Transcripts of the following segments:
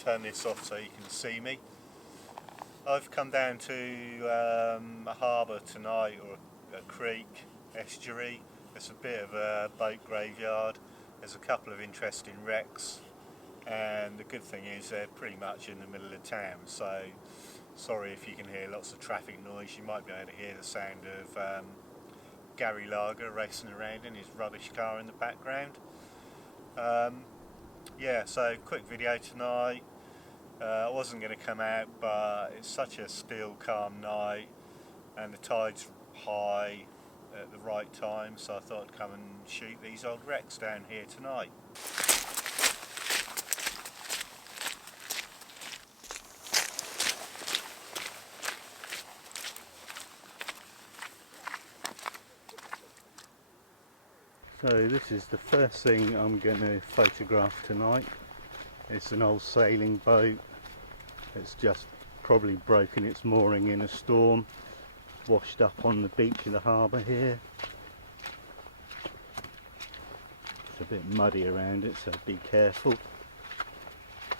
turn this off so you can see me. I've come down to a harbour tonight, or a creek, estuary. It's a bit of a boat graveyard. There's a couple of interesting wrecks, and the good thing is they're pretty much in the middle of town, so sorry if you can hear lots of traffic noise. You might be able to hear the sound of Gary Lager racing around in his rubbish car in the background. Yeah, so quick video tonight. I wasn't going to come out, but it's such a still, calm night and the tide's high at the right time, so I thought I'd come and shoot these old wrecks down here tonight. So this is the first thing I'm going to photograph tonight. It's an old sailing boat. It's just probably broken its mooring in a storm, washed up on the beach of the harbour here. It's a bit muddy around it, so be careful.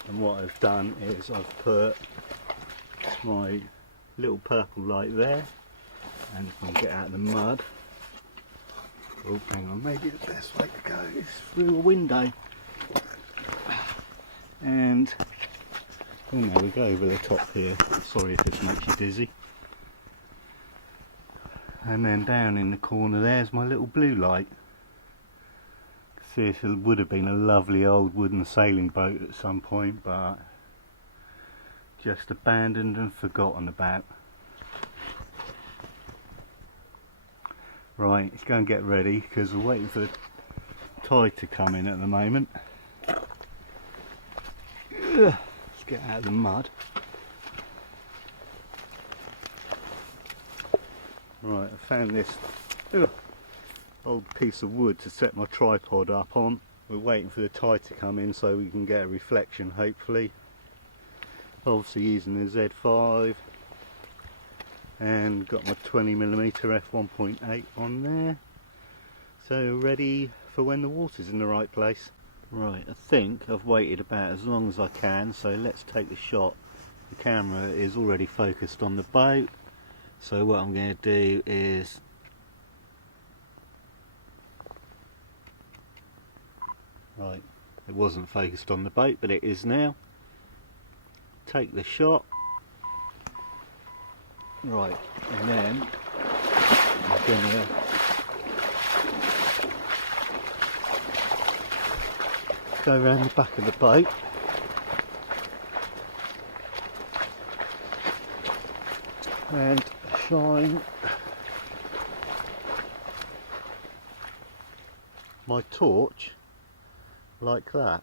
And what I've done is I've put my little purple light there, and if I can get out of the mud, oh hang on, maybe the best way to go is through a window. And oh no, we go over the top here, sorry if this makes you dizzy. And then down in the corner there's my little blue light. See, it would have been a lovely old wooden sailing boat at some point, but just abandoned and forgotten about. Right, let's go and get ready because we're waiting for the tide to come in at the moment. Let's get out of the mud. Right, I found this old piece of wood to set my tripod up on. We're waiting for the tide to come in so we can get a reflection, hopefully. Obviously using the Z5 and got my 20mm f1.8 on there. So ready for when the water's in the right place. Right, I think I've waited about as long as I can, so let's take the shot. The camera is already focused on the boat, so what I'm going to do is right, it wasn't focused on the boat, but it is now. Take the shot. Right, and then I'm going to go around the back of the boat and shine my torch like that.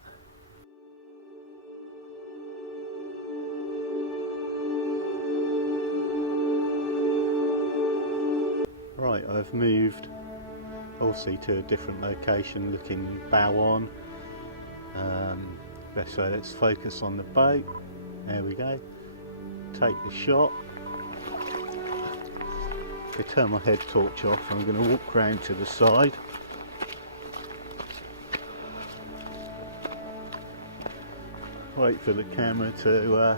Right, I've moved obviously to a different location, looking bow on. So let's focus on the boat. There we go. Take the shot. I turn my head torch off. I'm going to walk round to the side. Wait for the camera to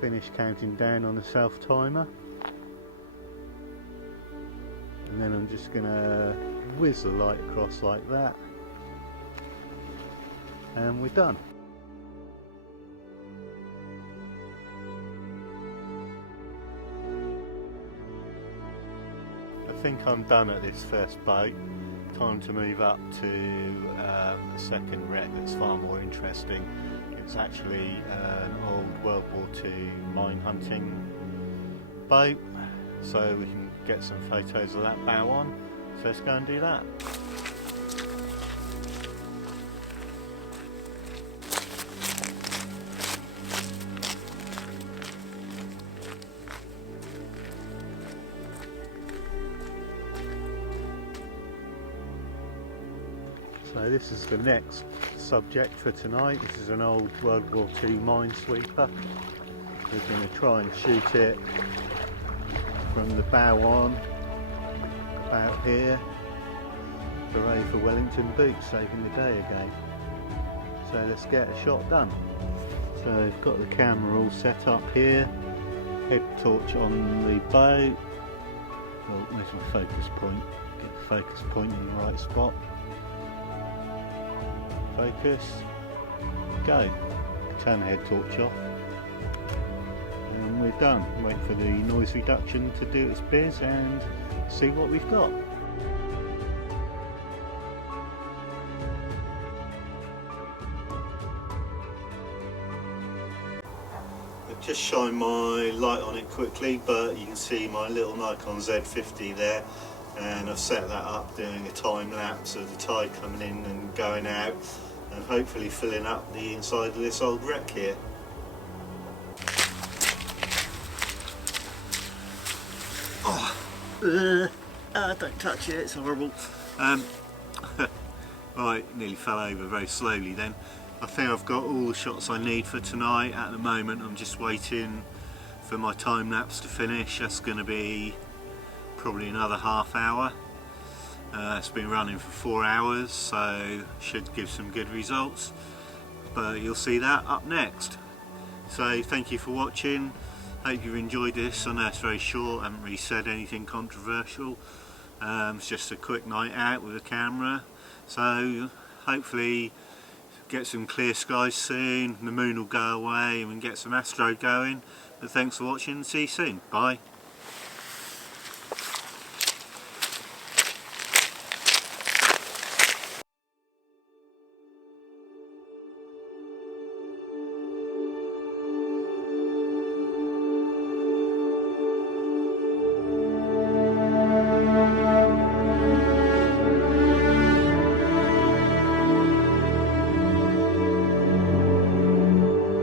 finish counting down on the self timer. And then I'm just going to whiz the light across like that. And we're done. I think I'm done at this first boat. Time to move up to the second wreck that's far more interesting. It's actually an old World War II mine hunting boat, so we can get some photos of that bow on. So let's go and do that. So this is the next subject for tonight. This is an old World War II minesweeper. We're going to try and shoot it from the bow on, about here. Hooray for Wellington boots, saving the day again. So let's get a shot done. So I've got the camera all set up here, head torch on the boat. Well, where's my focus point? Get the focus point in the right spot. Focus, go. Turn the head torch off and we're done. Wait for the noise reduction to do its biz and see what we've got. I've just shine my light on it quickly, but you can see my little Nikon Z50 there, and I've set that up doing a time lapse of the tide coming in and going out, and hopefully filling up the inside of this old wreck here. Don't touch it, it's horrible. Right, nearly fell over very slowly then. I think I've got all the shots I need for tonight. At the moment I'm just waiting for my time lapse to finish. That's going to be probably another half hour. It's been running for 4 hours, so should give some good results, but you'll see that up next. So thank you for watching. Hope you've enjoyed this. I know it's very short, I haven't really said anything controversial. It's just a quick night out with a camera, so hopefully get some clear skies soon, the moon will go away and we can get some astro going. But thanks for watching, see you soon, bye.